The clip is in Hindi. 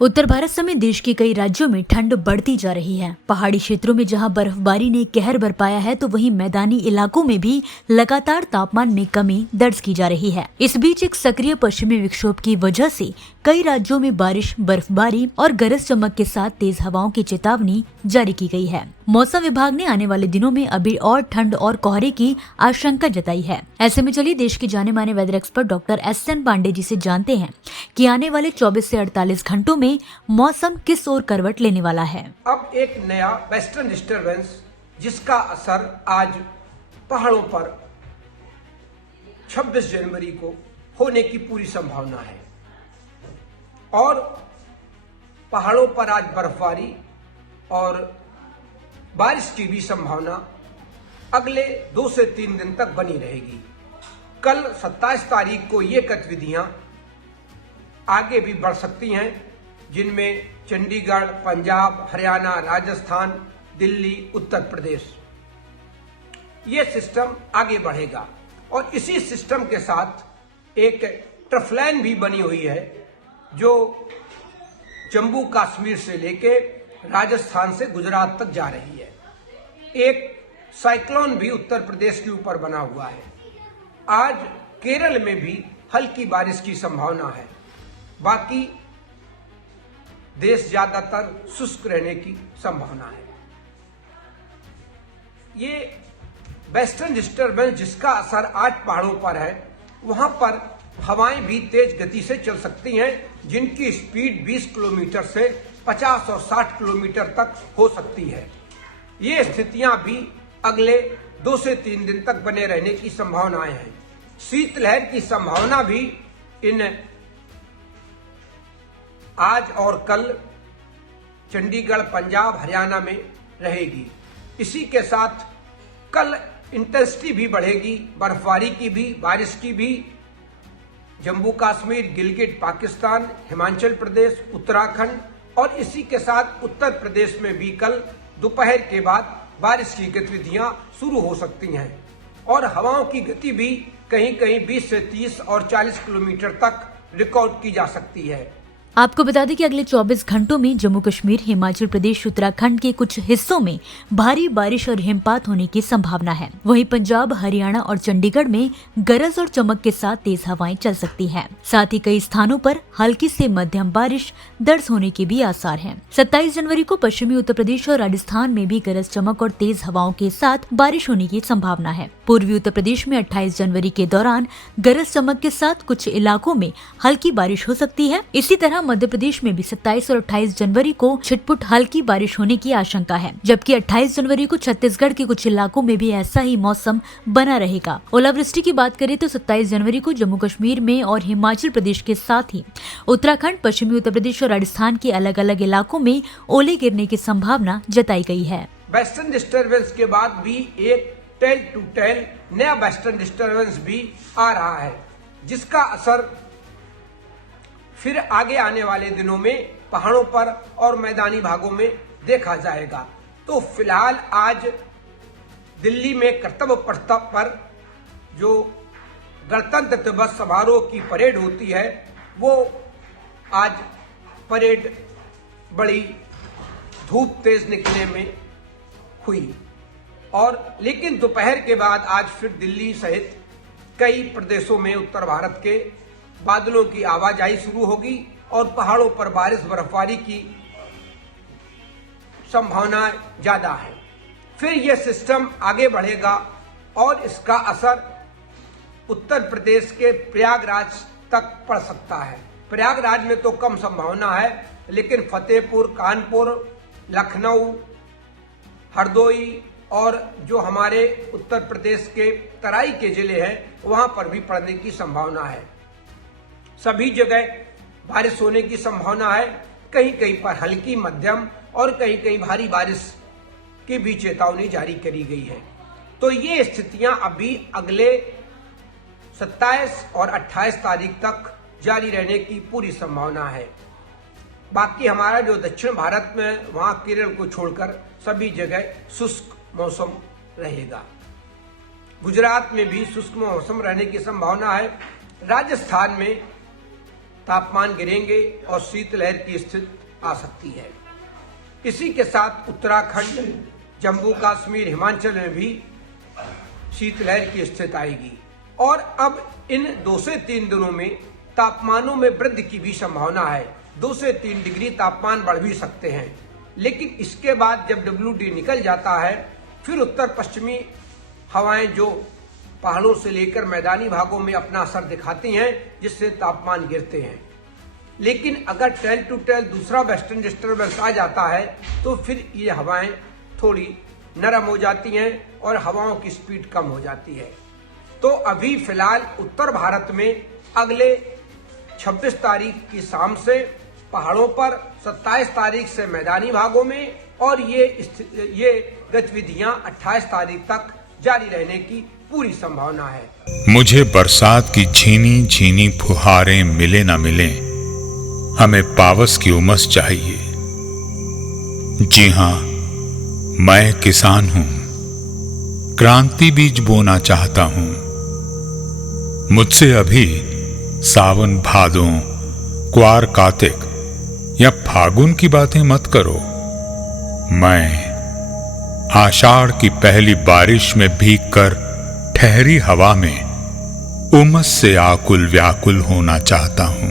उत्तर भारत समेत देश के कई राज्यों में ठंड बढ़ती जा रही है। पहाड़ी क्षेत्रों में जहां बर्फबारी ने कहर बरपाया है, तो वहीं मैदानी इलाकों में भी लगातार तापमान में कमी दर्ज की जा रही है। इस बीच एक सक्रिय पश्चिमी विक्षोभ की वजह से कई राज्यों में बारिश, बर्फबारी और गरज चमक के साथ तेज हवाओं की चेतावनी जारी की गई है। मौसम विभाग ने आने वाले दिनों में अभी और ठंड और कोहरे की आशंका जताई है। ऐसे में चलिए देश के जाने माने weather expert doctor S N. Pandey ji से जानते हैं कि आने वाले 24 से 48 घंटों में मौसम किस ओर करवट लेने वाला है। अब एक नया वेस्टर्न डिस्टर्बेंस जिसका असर आज पहाड़ों पर 26 जनवरी को होने की पूरी संभावना है और पहाड़ों पर आज बर्फबारी और बारिश की भी संभावना अगले 2 से 3 दिन तक बनी रहेगी। कल 27 तारीख को ये गतिविधियां आगे भी बढ़ सकती हैं, जिनमें चंडीगढ़, पंजाब, हरियाणा, राजस्थान, दिल्ली, उत्तर प्रदेश, ये सिस्टम आगे बढ़ेगा। और इसी सिस्टम के साथ एक ट्रफलाइन भी बनी हुई है जो जम्मू कश्मीर से लेके राजस्थान से गुजरात तक जा रही है। एक साइक्लोन भी उत्तर प्रदेश के ऊपर बना हुआ है। आज केरल में भी हल्की बारिश की संभावना है। बाकी देश ज्यादातर शुष्क रहने की संभावना है। ये वेस्टर्न डिस्टर्बेंस जिसका असर आज पहाड़ों पर है, वहां पर हवाएं भी तेज गति से चल सकती हैं, जिनकी स्पीड 20 किलोमीटर से 50 और 60 किलोमीटर तक हो सकती है। ये स्थितियां भी अगले 2 से 3 दिन तक बने रहने की संभावनाएं हैं। शीतलहर की संभावना भी इन आज और कल चंडीगढ़, पंजाब, हरियाणा में रहेगी। इसी के साथ कल इंटेंसिटी भी बढ़ेगी, बर्फबारी की भी, बारिश की भी। जम्मू कश्मीर, गिलगिट, पाकिस्तान, हिमाचल प्रदेश, उत्तराखंड और इसी के साथ उत्तर प्रदेश में भी कल दोपहर के बाद बारिश की गतिविधियां शुरू हो सकती हैं और हवाओं की गति भी कहीं कहीं 20 से 30 और 40 किलोमीटर तक रिकॉर्ड की जा सकती है। आपको बता दें कि अगले 24 घंटों में जम्मू कश्मीर, हिमाचल प्रदेश, उत्तराखंड के कुछ हिस्सों में भारी बारिश और हिमपात होने की संभावना है। वहीं पंजाब, हरियाणा और चंडीगढ़ में गरज और चमक के साथ तेज हवाएं चल सकती हैं। साथ ही कई स्थानों पर हल्की से मध्यम बारिश दर्ज होने के भी आसार हैं। 27 जनवरी को पश्चिमी उत्तर प्रदेश और राजस्थान में भी गरज चमक और तेज हवाओं के साथ बारिश होने की संभावना है। पूर्वी उत्तर प्रदेश में 28 जनवरी के दौरान गरज चमक के साथ कुछ इलाकों में हल्की बारिश हो सकती है। इसी तरह मध्य प्रदेश में भी 27 और 28 जनवरी को छिटपुट हल्की बारिश होने की आशंका है, जबकि 28 जनवरी को छत्तीसगढ़ के कुछ इलाकों में भी ऐसा ही मौसम बना रहेगा। ओलावृष्टि की बात करें तो 27 जनवरी को जम्मू कश्मीर में और हिमाचल प्रदेश के साथ ही उत्तराखंड, पश्चिमी उत्तर प्रदेश और राजस्थान के अलग अलग इलाकों में ओले गिरने की संभावना जताई गई है। वेस्टर्न डिस्टर्बेंस के बाद भी एक टेल टू टेल नया वेस्टर्न डिस्टर्बेंस भी आ रहा है, जिसका असर फिर आगे आने वाले दिनों में पहाड़ों पर और मैदानी भागों में देखा जाएगा। तो फिलहाल आज दिल्ली में कर्तव्य पथ पर जो गणतंत्र दिवस समारोह की परेड होती है, वो आज परेड बड़ी धूप तेज निकलने में हुई और लेकिन दोपहर के बाद आज फिर दिल्ली सहित कई प्रदेशों में उत्तर भारत के बादलों की आवाजाही शुरू होगी और पहाड़ों पर बारिश, बर्फबारी की संभावना ज्यादा है। फिर यह सिस्टम आगे बढ़ेगा और इसका असर उत्तर प्रदेश के प्रयागराज तक पड़ सकता है। प्रयागराज में तो कम संभावना है, लेकिन फतेहपुर, कानपुर, लखनऊ, हरदोई और जो हमारे उत्तर प्रदेश के तराई के जिले हैं, वहां पर भी पड़ने की संभावना है। सभी जगह बारिश होने की संभावना है। कहीं कहीं पर हल्की, मध्यम और कहीं कहीं भारी बारिश की भी चेतावनी जारी करी गई है। तो ये स्थितियां अभी अगले 27 और 28 तारीख तक जारी रहने की पूरी संभावना है। बाकी हमारा जो दक्षिण भारत में, वहां केरल को छोड़कर सभी जगह शुष्क मौसम रहेगा। गुजरात में भी शुष्क मौसम रहने की संभावना है। राजस्थान में तापमान गिरेंगे और शीतलहर की स्थिति आ सकती है। इसी के साथ उत्तराखंड, जम्मू कश्मीर, हिमाचल में भी शीतलहर की स्थिति आएगी और अब इन 2 से 3 दिनों में तापमानों में वृद्धि की भी संभावना है। 2 से 3 डिग्री तापमान बढ़ भी सकते हैं, लेकिन इसके बाद जब WD निकल जाता है फिर उत्तर पश्चिमी हवाएं जो पहाड़ों से लेकर मैदानी भागों में अपना असर दिखाती हैं, जिससे तापमान गिरते हैं। लेकिन अगर टेल टू टेल दूसरा वेस्टर्न डिस्टर्बेंस आ जाता है तो फिर ये हवाएं थोड़ी नरम हो जाती हैं और हवाओं की स्पीड कम हो जाती है। तो अभी फिलहाल उत्तर भारत में अगले 26 तारीख की शाम से पहाड़ों पर, 27 तारीख से मैदानी भागों में और ये गतिविधियां 28 तारीख तक जारी रहने की पूरी संभावना है। मुझे बरसात की झीनी झीनी फुहारें मिले ना मिले, हमें पावस की उमस चाहिए। जी हां, मैं किसान हूं, क्रांति बीज बोना चाहता हूं। मुझसे अभी सावन भादों, क्वार कार्तिक या फागुन की बातें मत करो। मैं आषाढ़ की पहली बारिश में भीगकर ठहरी हवा में उमस से आकुल व्याकुल होना चाहता हूं।